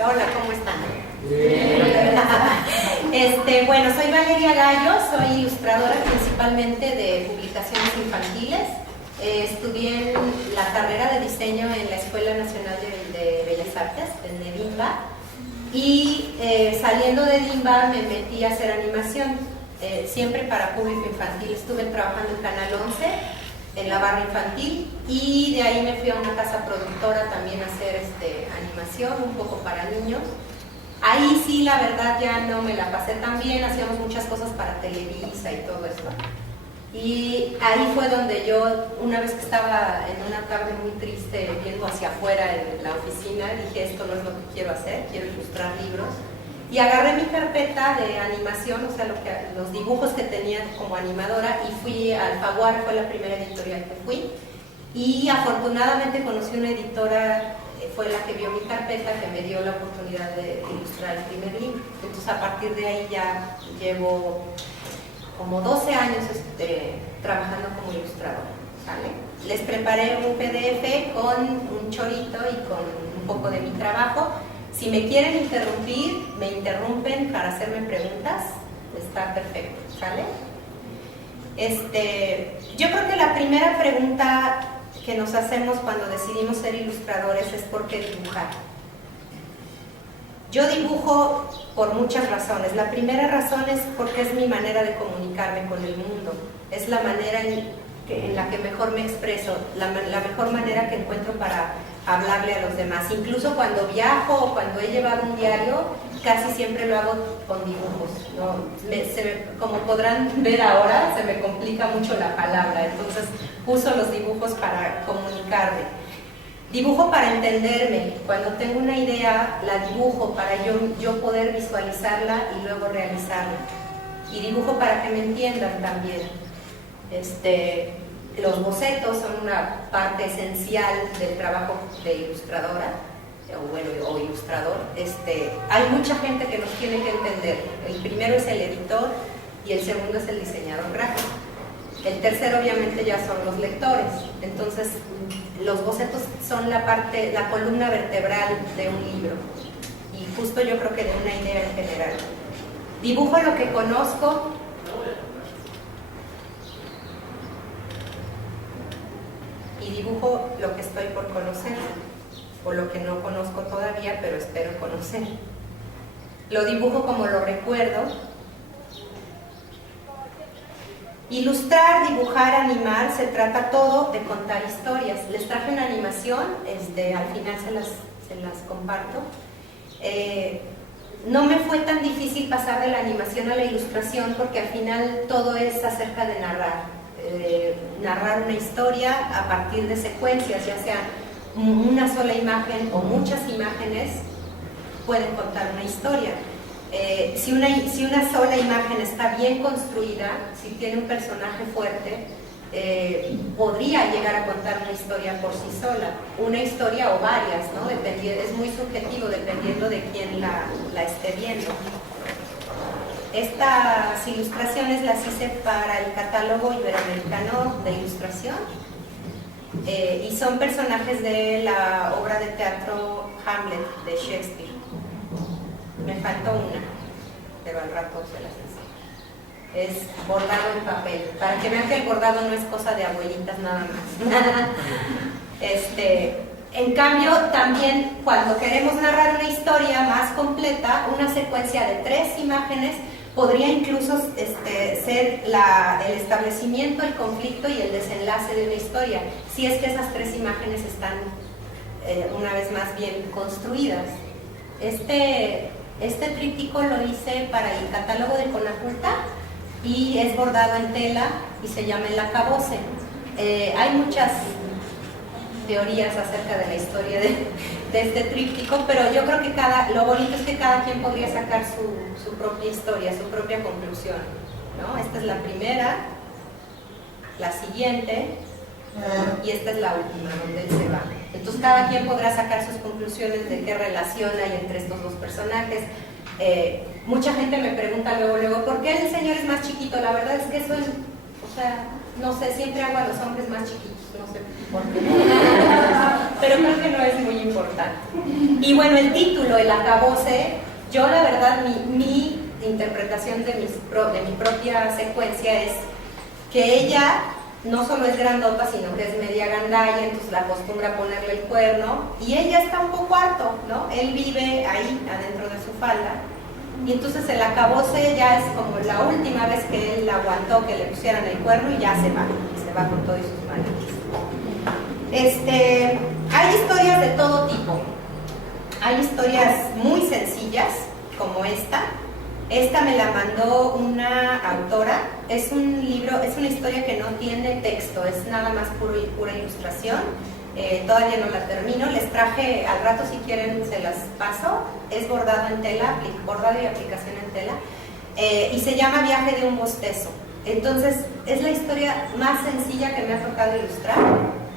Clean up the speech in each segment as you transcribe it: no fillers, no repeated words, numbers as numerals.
Hola, ¿cómo están? Bueno, soy Valeria Gallo, soy ilustradora principalmente de publicaciones infantiles. Estudié la carrera de diseño en la Escuela Nacional de Bellas Artes, en DIMBA, y saliendo de DIMBA me metí a hacer animación, siempre para público infantil. Estuve trabajando en Canal 11, en la barra infantil, y de ahí me fui a una casa productora también a hacer animación, un poco para niños. Ahí sí, la verdad, ya no me la pasé tan bien, hacíamos muchas cosas para Televisa y todo eso. Y ahí fue donde yo, una vez que estaba en una tarde muy triste, viendo hacia afuera en la oficina, dije, esto no es lo que quiero hacer, quiero ilustrar libros. Y agarré mi carpeta de animación, o sea, los dibujos que tenía como animadora, y fui a Alfaguara, fue la primera editorial que fui. Y afortunadamente conocí una editora, fue la que vio mi carpeta, que me dio la oportunidad de ilustrar el primer libro. Entonces, a partir de ahí ya llevo como 12 años trabajando como ilustradora, ¿sale? Les preparé un PDF con un chorito y con un poco de mi trabajo. Si me quieren interrumpir, me interrumpen para hacerme preguntas, está perfecto, ¿sale? Yo creo que la primera pregunta que nos hacemos cuando decidimos ser ilustradores es ¿por qué dibujar? Yo dibujo por muchas razones. La primera razón es porque es mi manera de comunicarme con el mundo, es la manera en la que mejor me expreso, la mejor manera que encuentro para hablarle a los demás. Incluso cuando viajo o cuando he llevado un diario, casi siempre lo hago con dibujos, ¿no? Como podrán ver ahora, se me complica mucho la palabra, entonces uso los dibujos para comunicarme. Dibujo para entenderme. Cuando tengo una idea, la dibujo para yo poder visualizarla y luego realizarla. Y dibujo para que me entiendan también. Los bocetos son una parte esencial del trabajo de ilustradora o ilustrador. Hay mucha gente que nos tiene que entender. El primero es el editor y el segundo es el diseñador gráfico. El tercero obviamente ya son los lectores. Entonces los bocetos son la columna vertebral de un libro, y justo yo creo que de una idea en general. Dibujo lo que conozco y dibujo lo que estoy por conocer, o lo que no conozco todavía, pero espero conocer. Lo dibujo como lo recuerdo. Ilustrar, dibujar, animar, se trata todo de contar historias. Les traje una animación, al final se las comparto. No me fue tan difícil pasar de la animación a la ilustración, porque al final todo es acerca de narrar una historia a partir de secuencias, ya sea una sola imagen o muchas imágenes pueden contar una historia. Si una sola imagen está bien construida, si tiene un personaje fuerte, podría llegar a contar una historia por sí sola, una historia o varias, ¿no? Es muy subjetivo dependiendo de quién la esté viendo. Estas ilustraciones las hice para el catálogo iberoamericano de ilustración, y son personajes de la obra de teatro Hamlet de Shakespeare. Me faltó una, pero al rato se las enseño. Es bordado en papel, para que vean que el bordado no es cosa de abuelitas nada más. En cambio, también cuando queremos narrar una historia más completa, una secuencia de 3 imágenes podría incluso ser el establecimiento, el conflicto y el desenlace de una historia, si es que esas 3 imágenes están una vez más bien construidas. Este tríptico lo hice para el catálogo de Conaculta y es bordado en tela y se llama El Acabose. Hay muchas teorías acerca de la historia de este tríptico, pero yo creo que lo bonito es que cada quien podría sacar su propia historia, su propia conclusión, ¿no? Esta es la primera, la siguiente y esta es la última, donde él se va. Entonces cada quien podrá sacar sus conclusiones de qué relación hay entre estos dos personajes. Mucha gente me pregunta luego, ¿por qué el señor es más chiquito? La verdad es que eso O sea, no sé, siempre hago a los hombres más chiquitos, no sé por qué. Pero creo que no es muy importante. Y bueno, el título, el acabose, yo la verdad, mi interpretación de mi propia secuencia es que ella no solo es grandota, sino que es media gandalla, entonces la acostumbra a ponerle el cuerno, y ella está un poco harto, ¿no? Él vive ahí, adentro de su falda, y entonces el acabose ya es como la última vez que él aguantó que le pusieran el cuerno y ya se va con todos sus maletas. Hay historias de todo tipo. Hay historias muy sencillas, como esta. Esta me la mandó una autora. Es un libro, es una historia que no tiene texto, es nada más pura ilustración. Todavía no la termino. Les traje, al rato si quieren se las paso. Es bordado en tela, bordado y aplicación en tela. Y se llama Viaje de un bostezo. Entonces, es la historia más sencilla que me ha tocado ilustrar.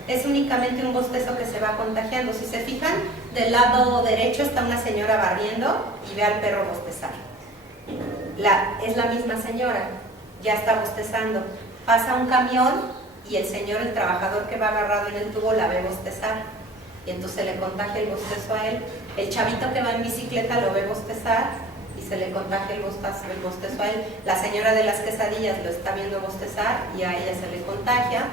Es únicamente un bostezo que se va contagiando. Si se fijan, del lado derecho está una señora barriendo y ve al perro bostezar. Es la misma señora, ya está bostezando. Pasa un camión y el señor, el trabajador que va agarrado en el tubo, la ve bostezar. Y entonces le contagia el bostezo a él. El chavito que va en bicicleta lo ve bostezar y se le contagia el bostezo a él. La señora de las quesadillas lo está viendo bostezar y a ella se le contagia.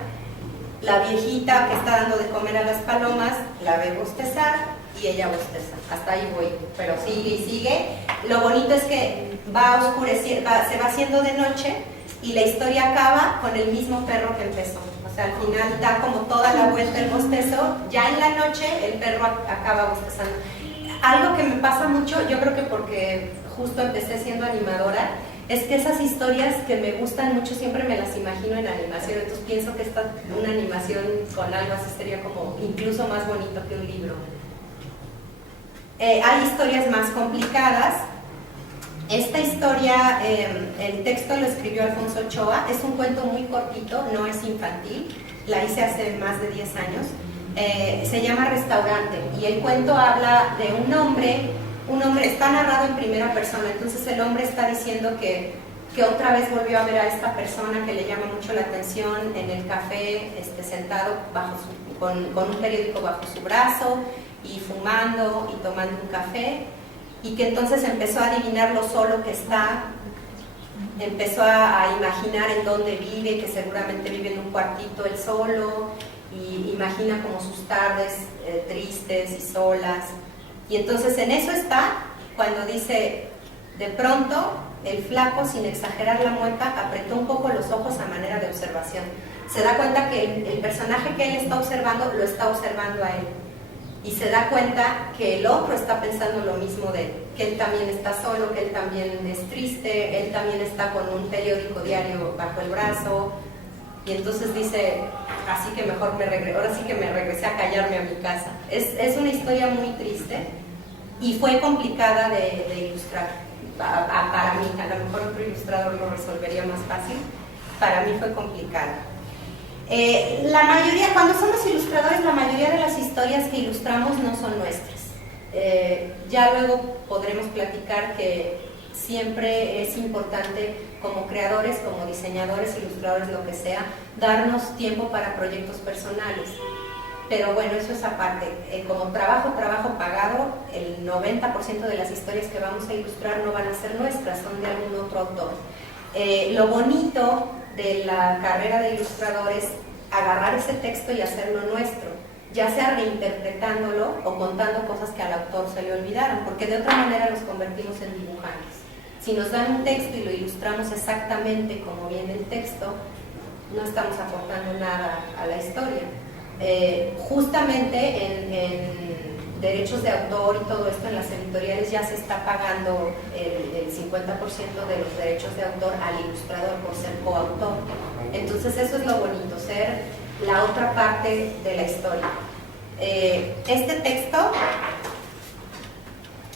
La viejita que está dando de comer a las palomas la ve bostezar y ella bosteza. Hasta ahí voy, pero sigue y sigue. Lo bonito es que va oscureciendo, se va haciendo de noche y la historia acaba con el mismo perro que empezó. O sea, al final da como toda la vuelta el bostezo. Ya en la noche el perro acaba bostezando. Algo que me pasa mucho, yo creo que porque justo empecé siendo animadora, es que esas historias que me gustan mucho siempre me las imagino en animación. Entonces pienso que una animación con algo así sería como incluso más bonito que un libro. Hay historias más complicadas. Esta historia, el texto lo escribió Alfonso Ochoa, es un cuento muy cortito, no es infantil, la hice hace más de 10 años, se llama Restaurante, y el cuento habla de un hombre, está narrado en primera persona, entonces el hombre está diciendo que otra vez volvió a ver a esta persona que le llama mucho la atención en el café, sentado con un periódico bajo su brazo, y fumando y tomando un café, y que entonces empezó a adivinar lo solo que está, empezó a imaginar en dónde vive, que seguramente vive en un cuartito él solo, y imagina como sus tardes tristes y solas, y entonces en eso está cuando dice, de pronto el flaco, sin exagerar la mueca, apretó un poco los ojos a manera de observación. Se da cuenta que el personaje que él está observando lo está observando a él. Y se da cuenta que el otro está pensando lo mismo de él, que él también está solo, que él también es triste, él también está con un periódico diario bajo el brazo, y entonces dice, así que mejor ahora sí que me regresé a callarme a mi casa. Es una historia muy triste y fue complicada de ilustrar, para mí. A lo mejor otro ilustrador lo resolvería más fácil, para mí fue complicada. La mayoría, cuando somos ilustradores, la mayoría de las historias que ilustramos no son nuestras. Ya luego podremos platicar que siempre es importante, como creadores, como diseñadores, ilustradores, lo que sea, darnos tiempo para proyectos personales. Pero bueno, eso es aparte. Como trabajo pagado, el 90% de las historias que vamos a ilustrar no van a ser nuestras, son de algún otro autor. Lo bonito de la carrera de ilustrador es agarrar ese texto y hacerlo nuestro, ya sea reinterpretándolo o contando cosas que al autor se le olvidaron, porque de otra manera los convertimos en dibujantes. Si nos dan un texto y lo ilustramos exactamente como viene el texto, no estamos aportando nada a la historia. Justamente en derechos de autor y todo esto, en las editoriales ya se está pagando el 50% de los derechos de autor al ilustrador por ser coautor. Entonces eso es lo bonito, ser la otra parte de la historia. Este texto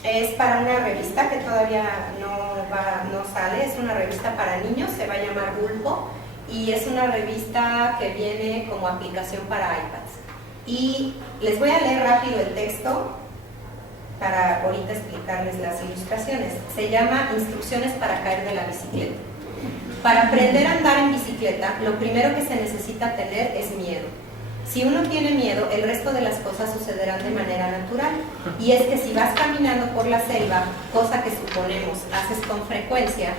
es para una revista que todavía no sale, es una revista para niños, se va a llamar Bulbo, y es una revista que viene como aplicación para iPads. Y les voy a leer rápido el texto para ahorita explicarles las ilustraciones. Se llama Instrucciones para caer de la bicicleta. Para aprender a andar en bicicleta, lo primero que se necesita tener es miedo. Si uno tiene miedo, el resto de las cosas sucederán de manera natural. Y es que si vas caminando por la selva, cosa que suponemos haces con frecuencia,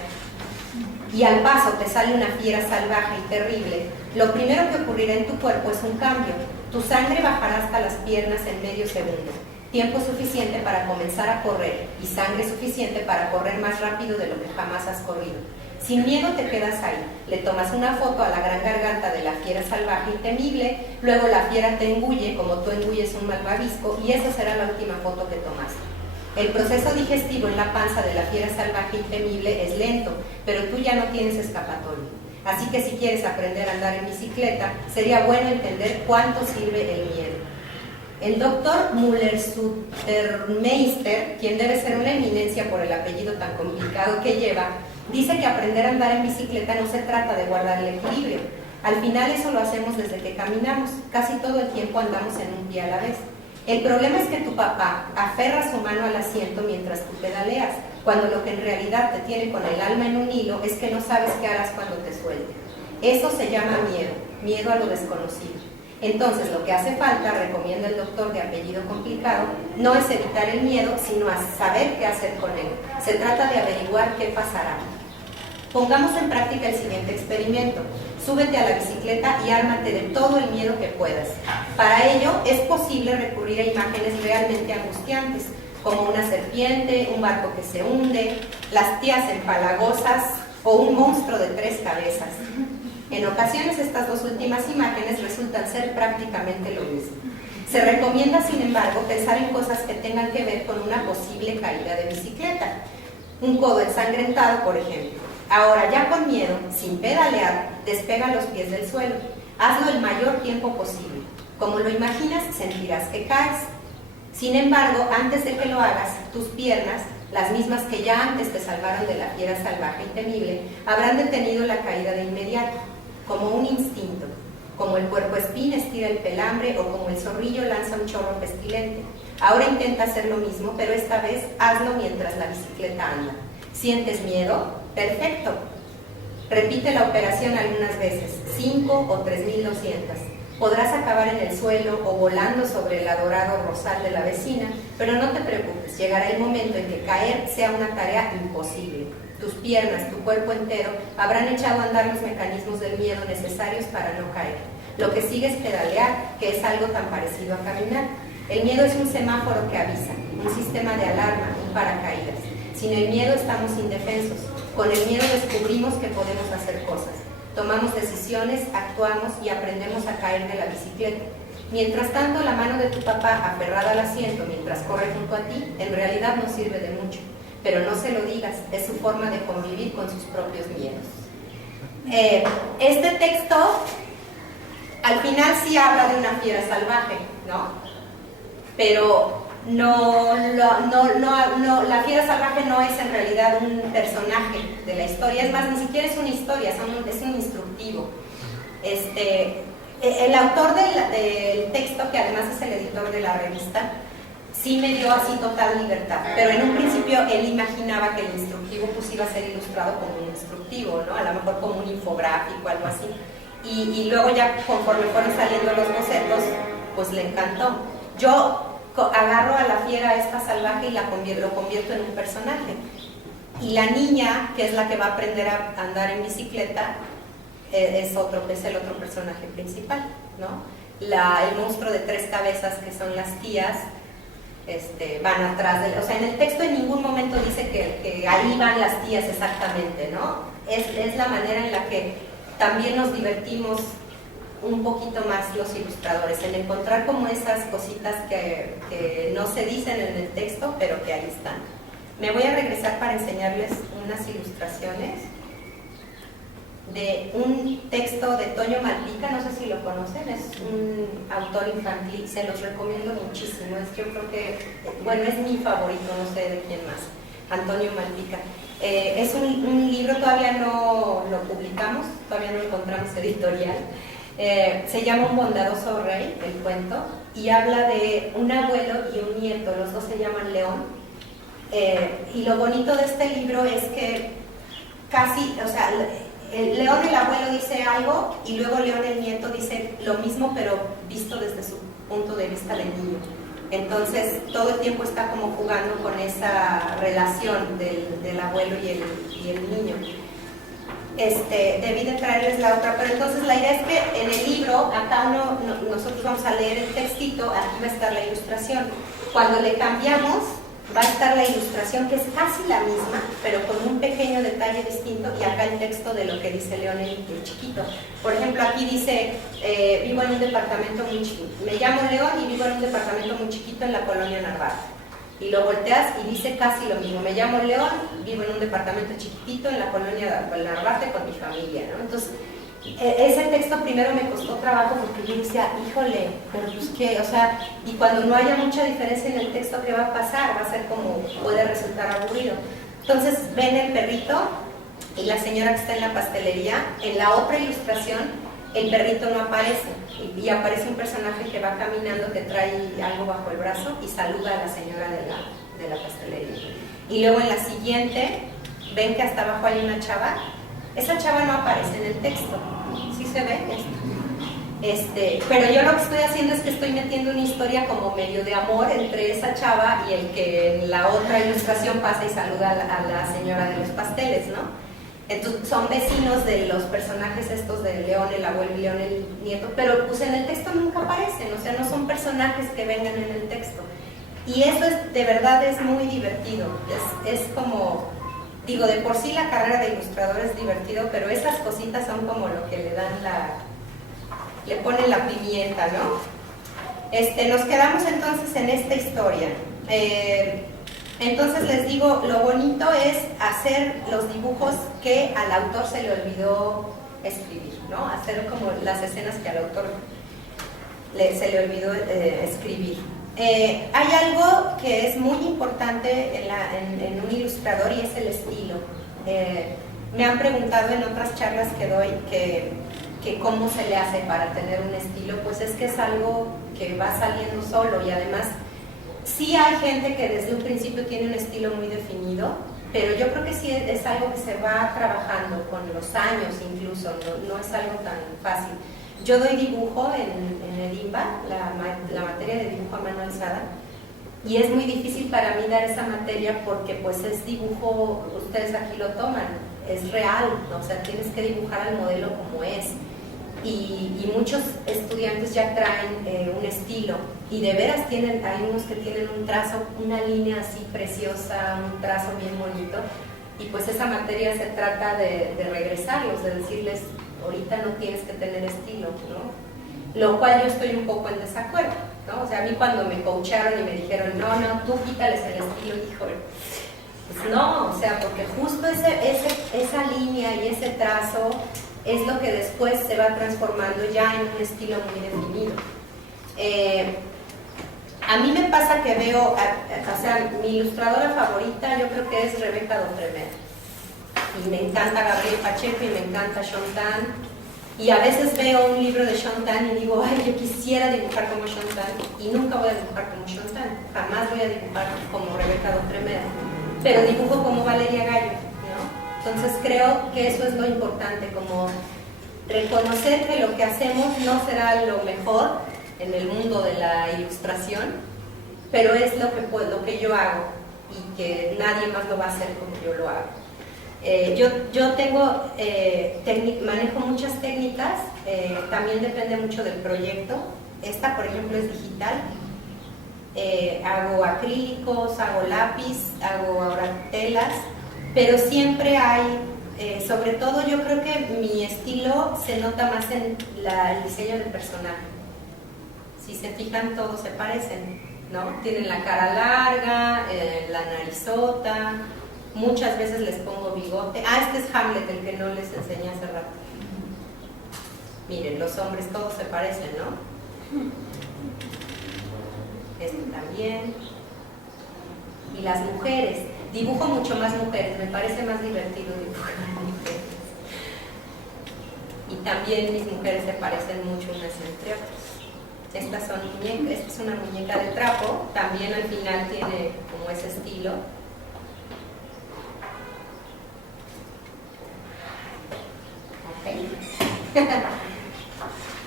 y al paso te sale una fiera salvaje y terrible, lo primero que ocurrirá en tu cuerpo es un cambio. Tu sangre bajará hasta las piernas en medio segundo, tiempo suficiente para comenzar a correr y sangre suficiente para correr más rápido de lo que jamás has corrido. Sin miedo te quedas ahí, le tomas una foto a la gran garganta de la fiera salvaje y temible, luego la fiera te engulle como tú engulles un malvavisco y esa será la última foto que tomaste. El proceso digestivo en la panza de la fiera salvaje y temible es lento, pero tú ya no tienes escapatoria. Así que si quieres aprender a andar en bicicleta, sería bueno entender cuánto sirve el miedo. El doctor Müller-Sutermeister, quien debe ser una eminencia por el apellido tan complicado que lleva, dice que aprender a andar en bicicleta no se trata de guardar el equilibrio. Al final eso lo hacemos desde que caminamos, casi todo el tiempo andamos en un pie a la vez. El problema es que tu papá aferra su mano al asiento mientras tú pedaleas, cuando lo que en realidad te tiene con el alma en un hilo es que no sabes qué harás cuando te suelte. Eso se llama miedo, miedo a lo desconocido. Entonces, lo que hace falta, recomienda el doctor de apellido complicado, no es evitar el miedo, sino a saber qué hacer con él. Se trata de averiguar qué pasará. Pongamos en práctica el siguiente experimento. Súbete a la bicicleta y ármate de todo el miedo que puedas. Para ello, es posible recurrir a imágenes realmente angustiantes, como una serpiente, un barco que se hunde, las tías empalagosas o un monstruo de 3 cabezas. En ocasiones estas dos últimas imágenes resultan ser prácticamente lo mismo. Se recomienda, sin embargo, pensar en cosas que tengan que ver con una posible caída de bicicleta. Un codo ensangrentado, por ejemplo. Ahora, ya con miedo, sin pedalear, despega los pies del suelo. Hazlo el mayor tiempo posible. Como lo imaginas, sentirás que caes. Sin embargo, antes de que lo hagas, tus piernas, las mismas que ya antes te salvaron de la fiera salvaje y temible, habrán detenido la caída de inmediato, como un instinto, como el puercoespín estira el pelambre o como el zorrillo lanza un chorro pestilente. Ahora intenta hacer lo mismo, pero esta vez hazlo mientras la bicicleta anda. ¿Sientes miedo? Perfecto. Repite la operación algunas veces, 5 o 3200. Podrás acabar en el suelo o volando sobre el adorado rosal de la vecina, pero no te preocupes, llegará el momento en que caer sea una tarea imposible. Tus piernas, tu cuerpo entero, habrán echado a andar los mecanismos del miedo necesarios para no caer. Lo que sigue es pedalear, que es algo tan parecido a caminar. El miedo es un semáforo que avisa, un sistema de alarma, un paracaídas. Sin el miedo estamos indefensos. Con el miedo descubrimos que podemos hacer cosas. Tomamos decisiones, actuamos y aprendemos a caer de la bicicleta. Mientras tanto, la mano de tu papá aferrada al asiento mientras corre junto a ti, en realidad no sirve de mucho. Pero no se lo digas, es su forma de convivir con sus propios miedos. Este texto, al final sí habla de una fiera salvaje, ¿no? Pero la fiera salvaje no es en realidad un personaje de la historia, es más, ni siquiera es una historia, es un instructivo. El autor del texto, que además es el editor de la revista, sí me dio así total libertad, pero en un principio él imaginaba que el instructivo pues iba a ser ilustrado como un instructivo, ¿no? A lo mejor como un infográfico, algo así. Y luego ya conforme fueron saliendo los bocetos, pues le encantó. Yo agarro a la fiera esta salvaje y lo convierto en un personaje. Y la niña, que es la que va a aprender a andar en bicicleta, es el otro personaje principal, ¿no? El monstruo de 3 cabezas, que son las tías, van atrás de... O sea, en el texto en ningún momento dice que ahí van las tías exactamente, ¿no? Es la manera en la que también nos divertimos un poquito más los ilustradores, en encontrar como esas cositas que no se dicen en el texto, pero que ahí están. Me voy a regresar para enseñarles unas ilustraciones de un texto de Toño Malpica, no sé si lo conocen, es un autor infantil, se los recomiendo muchísimo, yo creo que, bueno, es mi favorito, no sé de quién más, Antonio Malpica. Es un libro, todavía no lo publicamos, todavía no encontramos editorial. Se llama Un bondadoso rey, el cuento, y habla de un abuelo y un nieto, los dos se llaman León, y lo bonito de este libro es que casi, o sea, el León el abuelo dice algo y luego León el nieto dice lo mismo, pero visto desde su punto de vista del niño. Entonces todo el tiempo está como jugando con esa relación del abuelo y el niño. Debí de traerles la otra, pero entonces la idea es que en el libro, acá nosotros vamos a leer el textito, aquí va a estar la ilustración. Cuando le cambiamos, va a estar la ilustración que es casi la misma, pero con un pequeño detalle distinto, y acá el texto de lo que dice León el chiquito. Por ejemplo, aquí dice, vivo en un departamento muy chiquito, me llamo León y vivo en un departamento muy chiquito en la colonia Narvarte. Y lo volteas y dice casi lo mismo, me llamo León, vivo en un departamento chiquitito en la colonia Narvarte con mi familia, ¿no? Entonces, ese texto primero me costó trabajo porque yo decía, híjole, pero pues qué, o sea, y cuando no haya mucha diferencia en el texto, ¿qué va a pasar? Va a ser como, puede resultar aburrido. Entonces, ven el perrito y la señora que está en la pastelería. En la otra ilustración, el perrito no aparece y aparece un personaje que va caminando, que trae algo bajo el brazo y saluda a la señora de la pastelería. Y luego en la siguiente, ven que hasta abajo hay una chava. Esa chava no aparece en el texto. ¿Sí se ve esto? Pero yo lo que estoy haciendo es que estoy metiendo una historia como medio de amor entre esa chava y el que en la otra ilustración pasa y saluda a la señora de los pasteles, ¿no? Entonces, son vecinos de los personajes estos de León el abuelo y León el nieto, pero pues en el texto nunca aparecen, o sea, no son personajes que vengan en el texto. Y eso de verdad es muy divertido, es como... Digo, de por sí la carrera de ilustrador es divertido, pero esas cositas son como lo que le dan le ponen la pimienta, ¿no? Nos quedamos entonces en esta historia. Entonces les digo, lo bonito es hacer los dibujos que al autor se le olvidó escribir, ¿no? Hacer como las escenas que al autor se le olvidó escribir. Hay algo que es muy importante en un ilustrador y es el estilo. Me han preguntado en otras charlas que doy que cómo se le hace para tener un estilo. Pues es que es algo que va saliendo solo, y además sí hay gente que desde un principio tiene un estilo muy definido, pero yo creo que sí es algo que se va trabajando con los años incluso, no es algo tan fácil. Yo doy dibujo en el IMBA, la materia de dibujo a mano alzada, y es muy difícil para mí dar esa materia porque pues es dibujo, ustedes aquí lo toman, es real, ¿no? O sea, tienes que dibujar al modelo como es. Y muchos estudiantes ya traen un estilo, y de veras hay unos que tienen un trazo, una línea así preciosa, un trazo bien bonito, y pues esa materia se trata de regresarlos, de decirles, ahorita no tienes que tener estilo, ¿no? Lo cual yo estoy un poco en desacuerdo, ¿no? O sea, a mí cuando me coacharon y me dijeron, no, tú quítales el estilo, híjole, pues no, o sea, porque justo esa línea y ese trazo es lo que después se va transformando ya en un estilo muy definido. A mí me pasa que veo, o sea, mi ilustradora favorita yo creo que es Rebeca Dotremel, y me encanta Gabriel Pacheco y me encanta Shontan, y a veces veo un libro de Shontan y digo, ay, yo quisiera dibujar como Shontan, y nunca voy a dibujar como Shontan, jamás voy a dibujar como Rebeca Dotremel, pero dibujo como Valeria Gallo, ¿no? Entonces creo que eso es lo importante, como reconocer que lo que hacemos no será lo mejor en el mundo de la ilustración, pero es lo que yo hago, y que nadie más lo va a hacer como yo lo hago. Yo tengo, manejo muchas técnicas, también depende mucho del proyecto. Esta, por ejemplo, es digital. Hago acrílicos, hago lápiz, hago ahora telas, pero siempre hay, sobre todo yo creo que mi estilo se nota más en el diseño del personaje. Si se fijan, todos se parecen, ¿no? Tienen la cara larga, la narizota, muchas veces les pongo bigote. Este es Hamlet, el que no les enseñé hace rato. Miren, los hombres todos se parecen, ¿no? Este también. Y las mujeres, dibujo mucho más mujeres, me parece más divertido dibujar mujeres. Y también mis mujeres se parecen mucho unas entre otras. Estas son muñecas, esta es una muñeca de trapo, también al final tiene como ese estilo.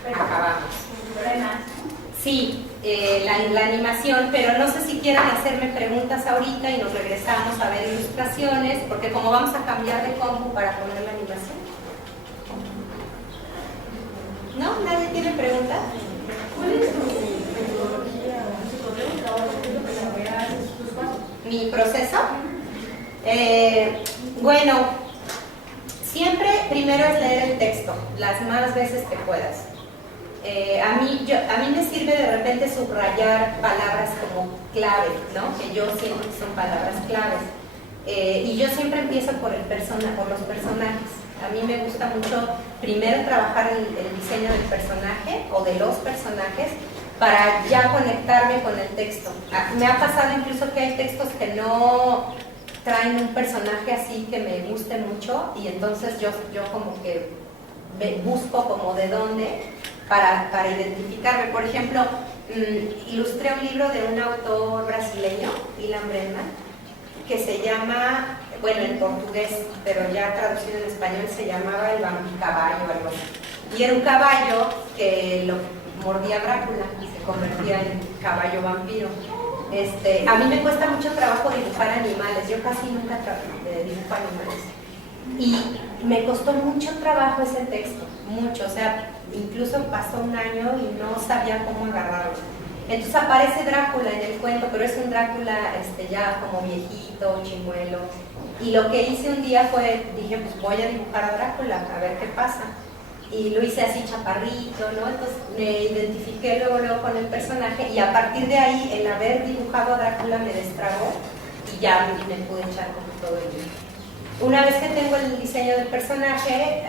Acabamos. Sí, la animación, pero no sé si quieran hacerme preguntas ahorita y nos regresamos a ver ilustraciones, porque como vamos a cambiar de compu para poner la animación. ¿No? ¿Nadie tiene preguntas? ¿Cuál es tu metodología? ¿Tu trabajo? ¿Qué es lo que elaboras? ¿Tus pasos? ¿Mi proceso? Bueno, siempre primero es leer el texto, las más veces que puedas. A mí me sirve de repente subrayar palabras como clave, ¿no? Que yo siento que son palabras claves. Y yo siempre empiezo por los personajes. A mí me gusta mucho primero trabajar el diseño del personaje o de los personajes para ya conectarme con el texto. Me ha pasado incluso que hay textos que no traen un personaje así que me guste mucho y entonces yo como que busco como de dónde para identificarme. Por ejemplo, ilustré un libro de un autor brasileño, Ilan Brennan, que se llama, bueno, en portugués, pero ya traducido en español se llamaba El Vampicaballo o algo así. Y era un caballo que lo mordía Drácula y se convertía en caballo vampiro. A mí me cuesta mucho trabajo dibujar animales, yo casi nunca dibujo animales. Y me costó mucho trabajo ese texto, mucho, o sea, incluso pasó un año y no sabía cómo agarrarlo. Entonces aparece Drácula en el cuento, pero es un Drácula ya como viejito, chimuelo. Y lo que hice un día fue, dije, pues voy a dibujar a Drácula, a ver qué pasa. Y lo hice así chaparrito, ¿no? Entonces me identifiqué luego con el personaje y a partir de ahí, el haber dibujado a Drácula me destrabó y ya me pude echar como todo el día. Una vez que tengo el diseño del personaje,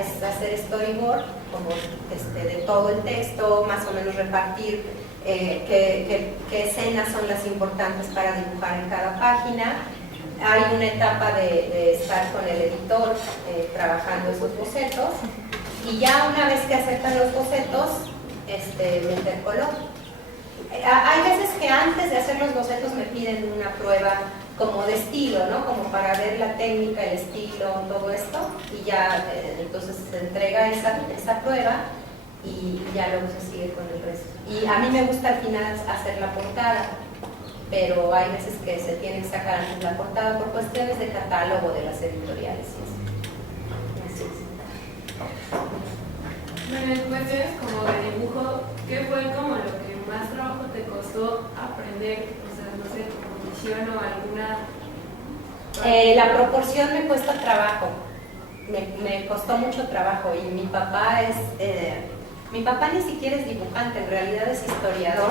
es hacer storyboard, como de todo el texto, más o menos repartir qué escenas son las importantes para dibujar en cada página. Hay una etapa de estar con el editor trabajando esos bocetos y ya una vez que aceptan los bocetos, meter color. Hay veces que antes de hacer los bocetos me piden una prueba como de estilo, ¿no? Como para ver la técnica, el estilo, todo esto, y ya entonces se entrega esa prueba y ya luego se sigue con el resto. Y a mí me gusta al final hacer la portada, pero hay veces que se tiene que sacar antes la portada por cuestiones de catálogo de las editoriales y eso. Así es. Bueno, en cuestiones como de dibujo, ¿qué fue como lo que más trabajo te costó aprender? O sea, no sé, proporción o alguna... La proporción me cuesta trabajo, me costó mucho trabajo y mi papá mi papá ni siquiera es dibujante, en realidad es historiador,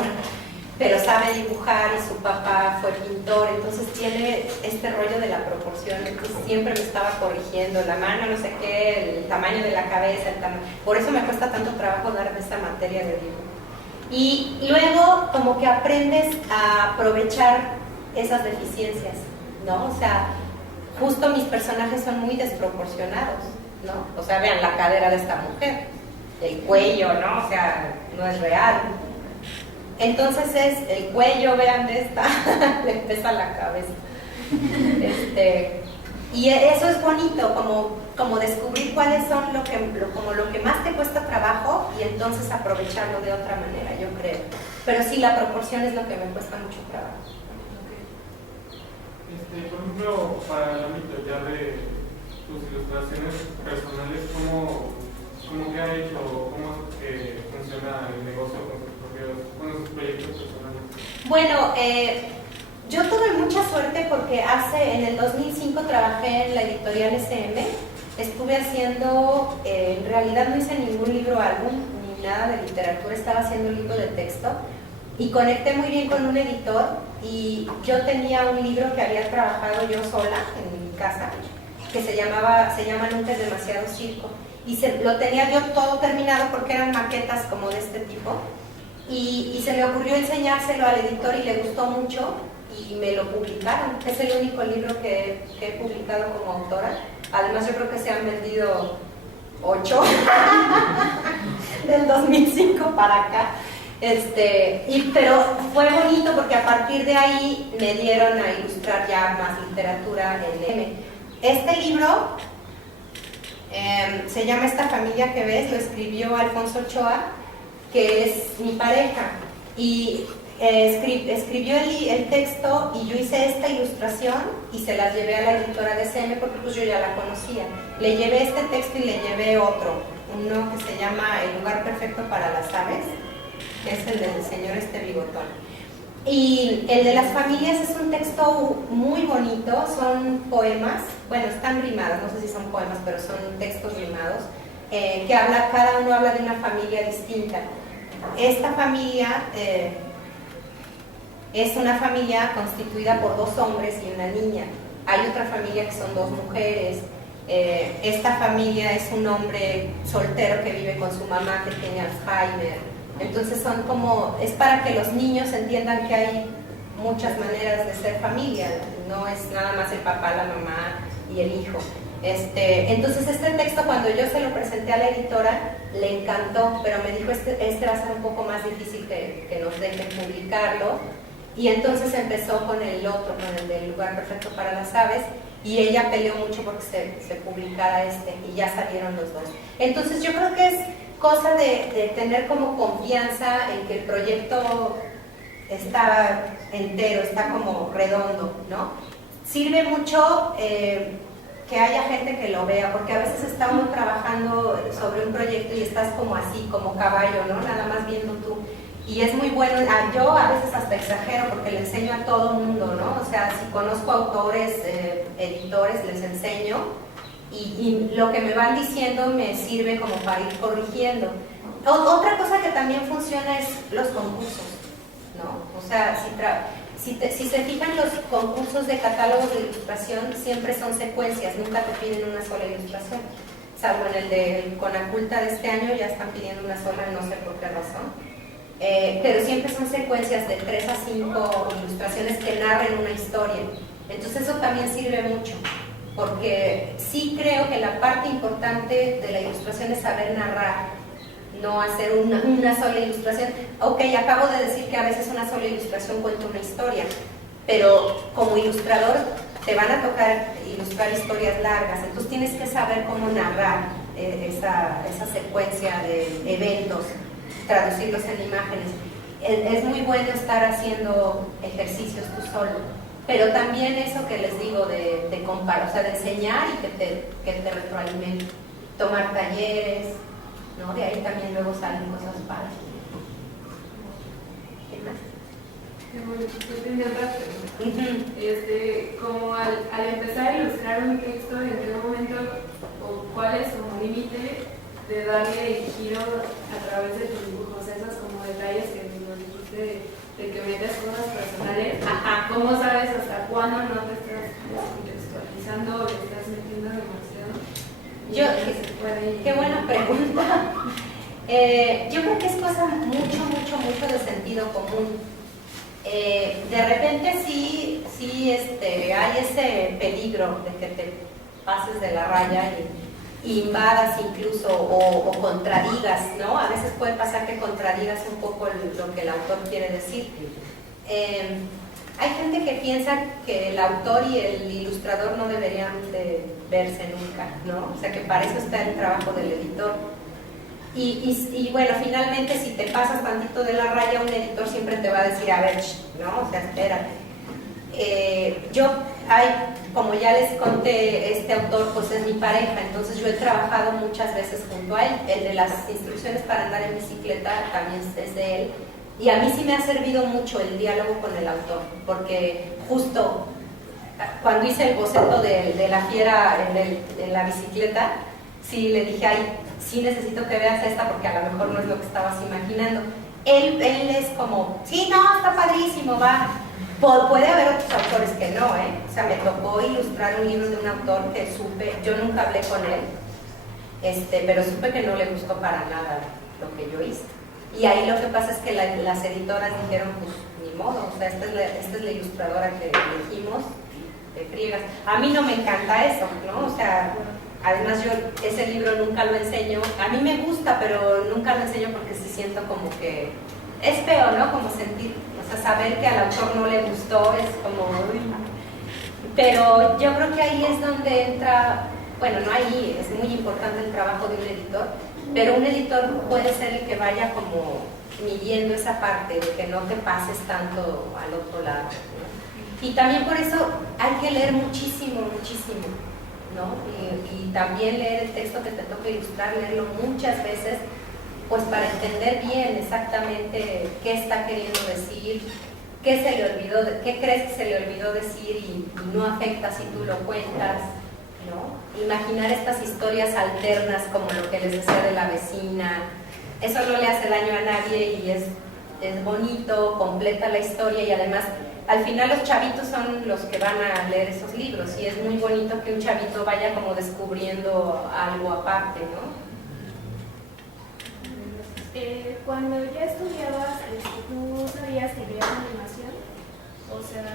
pero sabe dibujar y su papá fue pintor, entonces tiene este rollo de la proporción, entonces siempre me estaba corrigiendo la mano, no sé qué, el tamaño de la cabeza, por eso me cuesta tanto trabajo dar esa materia de dibujo. Y luego como que aprendes a aprovechar esas deficiencias, ¿no? O sea, justo mis personajes son muy desproporcionados, ¿no? O sea, vean la cadera de esta mujer, el cuello, ¿no? O sea, no es real. Entonces es el cuello, vean de esta, le pesa la cabeza. Y eso es bonito, como descubrir cuáles son lo que más te cuesta trabajo y entonces aprovecharlo de otra manera, yo creo. Pero sí, la proporción es lo que me cuesta mucho trabajo. Por ejemplo, para el ámbito ya de tus ilustraciones personales, ¿cómo que ha hecho, cómo es que funciona el negocio con sus proyectos personales? Bueno, yo tuve mucha suerte porque en el 2005 trabajé en la editorial SM, estuve haciendo, en realidad no hice ningún libro álbum, ni nada de literatura, estaba haciendo un libro de texto y conecté muy bien con un editor y yo tenía un libro que había trabajado yo sola en mi casa, que se llama Nunca es demasiado circo, y lo tenía yo todo terminado porque eran maquetas como de este tipo. Y se me ocurrió enseñárselo al editor y le gustó mucho y me lo publicaron. Es el único libro que he publicado como autora. Además yo creo que se han vendido 8 del 2005 para acá. Pero fue bonito porque a partir de ahí me dieron a ilustrar ya más literatura en M. Este libro Se llama Esta familia que ves, lo escribió Alfonso Ochoa, que es mi pareja, y escribió el texto y yo hice esta ilustración y se las llevé a la editora de CM porque pues yo ya la conocía. Le llevé este texto y le llevé otro, uno que se llama El lugar perfecto para las aves, que es el del señor Bigotón. Y el de las familias es un texto muy bonito, son poemas, bueno, están rimados, no sé si son poemas, pero son textos rimados, que cada uno habla de una familia distinta. Esta familia es una familia constituida por 2 hombres y una niña. Hay otra familia que son 2 mujeres. Esta familia es un hombre soltero que vive con su mamá que tiene Alzheimer. Entonces es para que los niños entiendan que hay muchas maneras de ser familia, no es nada más el papá, la mamá y el hijo. Entonces este texto, cuando yo se lo presenté a la editora, le encantó, pero me dijo este va a ser un poco más difícil que nos dejen publicarlo. Y entonces empezó con el otro, con el del lugar perfecto para las aves, y ella peleó mucho porque se publicara y ya salieron los 2. Entonces yo creo que es cosa de tener como confianza en que el proyecto está entero, está como redondo, ¿no? Sirve mucho que haya gente que lo vea, porque a veces está uno trabajando sobre un proyecto y estás como así, como caballo, ¿no? Nada más viendo tú. Y es muy bueno, yo a veces hasta exagero porque le enseño a todo mundo, ¿no? O sea, si conozco autores, editores, les enseño y lo que me van diciendo me sirve como para ir corrigiendo. Otra cosa que también funciona es los concursos, ¿no? O sea, si se fijan, los concursos de catálogos de ilustración siempre son secuencias, nunca te piden una sola ilustración, salvo en el de Conaculta de este año ya están pidiendo una sola, no sé por qué razón. Pero siempre son secuencias de 3 a 5 ilustraciones que narren una historia. Entonces eso también sirve mucho, porque sí creo que la parte importante de la ilustración es saber narrar, no hacer una sola ilustración. Ok, acabo de decir que a veces una sola ilustración cuenta una historia, pero como ilustrador te van a tocar ilustrar historias largas, entonces tienes que saber cómo narrar esa secuencia de eventos, traducirlos en imágenes. Es muy bueno estar haciendo ejercicios tú solo, pero también eso que les digo de comparar, o sea, de enseñar y que te retroalimente, tomar talleres, ¿no? De ahí también luego salen cosas padres. ¿Qué más? Yo tenía otra pregunta. Como al empezar a ilustrar un texto, ¿en qué momento o cuál es como límite de darle el giro a través de tus dibujos? Esos como detalles que nos dijiste de que metes cosas personales. Ajá. ¿Cómo sabes hasta cuándo no te estás contextualizando o le estás metiendo demasiado? Qué buena pregunta. Yo creo que es cosa mucho de sentido común. De repente sí hay ese peligro de que te pases de la raya y invadas incluso o contradigas, ¿no? A veces puede pasar que contradigas un poco lo que el autor quiere decir. Hay gente que piensa que el autor y el ilustrador no deberían de verse nunca, ¿no? O sea, que para eso está el trabajo del editor. Y bueno, finalmente si te pasas tantito de la raya, un editor siempre te va a decir, a ver, ¿no? O sea, espérate. Como ya les conté, este autor pues es mi pareja, entonces yo he trabajado muchas veces junto a él. El de las instrucciones para andar en bicicleta también es de él. Y a mí sí me ha servido mucho el diálogo con el autor, porque justo cuando hice el boceto de la fiera en la bicicleta, sí le dije, ay, sí necesito que veas esta porque a lo mejor no es lo que estabas imaginando. Él es como, sí, no, está padrísimo, va. Puede haber otros autores que no, O sea, me tocó ilustrar un libro de un autor que supe, yo nunca hablé con él, pero supe que no le gustó para nada lo que yo hice. Y ahí lo que pasa es que las editoras dijeron, pues, ni modo, o sea, esta es la ilustradora que elegimos, te friegas. A mí no me encanta eso, ¿no? O sea, además yo ese libro nunca lo enseño, a mí me gusta, pero nunca lo enseño porque sí siento como que es feo, ¿no? Como sentir, o sea, saber que al autor no le gustó es como... Pero yo creo que ahí es donde entra bueno, no ahí, es muy importante el trabajo de un editor, pero un editor puede ser el que vaya como midiendo esa parte de que no te pases tanto al otro lado, ¿no? Y también por eso hay que leer muchísimo, muchísimo, ¿no? Y también leer el texto que te toca ilustrar, leerlo muchas veces, pues para entender bien exactamente qué está queriendo decir, qué se le olvidó, qué crees que se le olvidó decir y no afecta si tú lo cuentas, ¿no? Imaginar estas historias alternas como lo que les decía de la vecina, eso no le hace daño a nadie y es bonito, completa la historia y además al final los chavitos son los que van a leer esos libros y es muy bonito que un chavito vaya como descubriendo algo aparte, ¿no? Cuando ya estudiabas, ¿tú sabías que querías animación? O sea,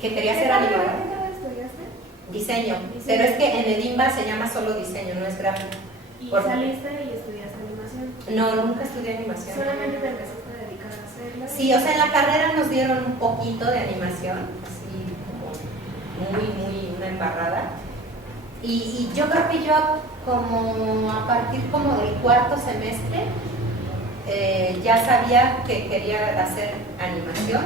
¿que quería ser animador? ¿Qué carrera estudiaste? Diseño, pero es que en Edimba se llama solo diseño, no es gráfico. ¿Y saliste y estudiaste animación? No, nunca estudié animación. ¿Solamente te empezaste a dedicar a hacerla? Sí, o sea, en la carrera nos dieron un poquito de animación, así como una embarrada. Y yo creo que yo como a partir como del cuarto semestre ya sabía que quería hacer animación.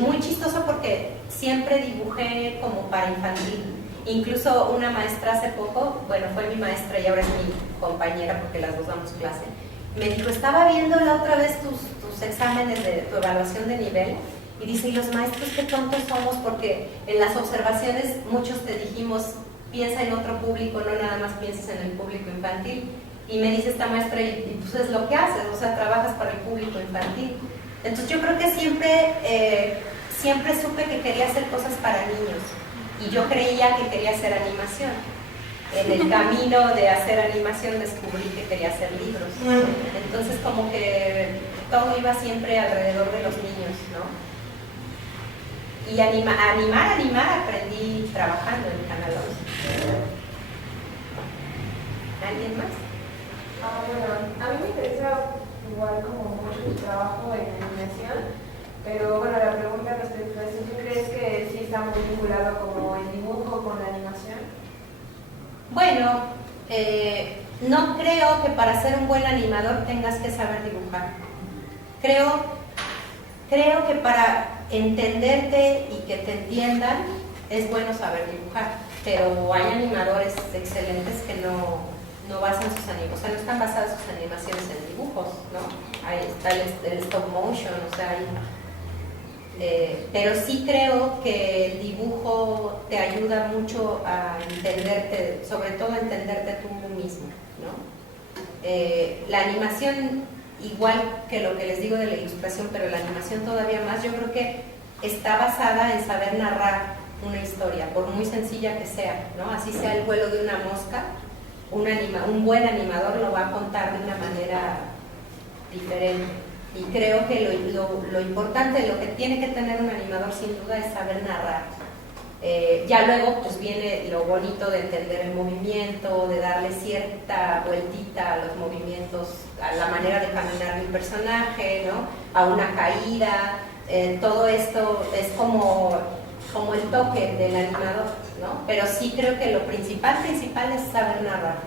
Muy chistoso porque siempre dibujé como para infantil. Incluso una maestra hace poco, bueno, fue mi maestra y ahora es mi compañera porque las dos damos clase, me dijo, estaba viendo la otra vez tus exámenes de tu evaluación de nivel y dice, y los maestros qué tontos somos porque en las observaciones muchos te dijimos, piensa en otro público, no nada más pienses en el público infantil. Y me dice esta maestra, y pues es lo que haces, o sea, trabajas para el público infantil. Entonces yo creo que siempre supe que quería hacer cosas para niños y yo creía que quería hacer animación. En el camino de hacer animación descubrí que quería hacer libros. Entonces como que todo iba siempre alrededor de los niños, ¿no? Y animar aprendí trabajando en Canal 11. ¿Alguien más? Bueno, a mí me interesa igual como mucho tu trabajo en animación, pero bueno, la pregunta respecto a eso, ¿tú crees que sí está muy vinculado como el dibujo con la animación? Bueno, no creo que para ser un buen animador tengas que saber dibujar. Creo que para entenderte y que te entiendan es bueno saber dibujar, pero hay animadores excelentes que no basan sus animaciones, o sea, no están basadas sus animaciones en dibujos, ¿no? Ahí está el stop motion, o sea, pero sí creo que el dibujo te ayuda mucho a entenderte, sobre todo a entenderte tú mismo, ¿no? La animación, igual que lo que les digo de la ilustración, pero la animación todavía más, yo creo que está basada en saber narrar una historia, por muy sencilla que sea, ¿no? Así sea el vuelo de una mosca, un buen animador lo va a contar de una manera diferente. Y creo que lo importante, lo que tiene que tener un animador sin duda es saber narrar. Ya luego pues viene lo bonito de entender el movimiento, de darle cierta vueltita a los movimientos, a la manera de caminar de un personaje, ¿no? A una caída. Todo esto es como el toque del animador, ¿no? Pero sí creo que lo principal es saber narrar.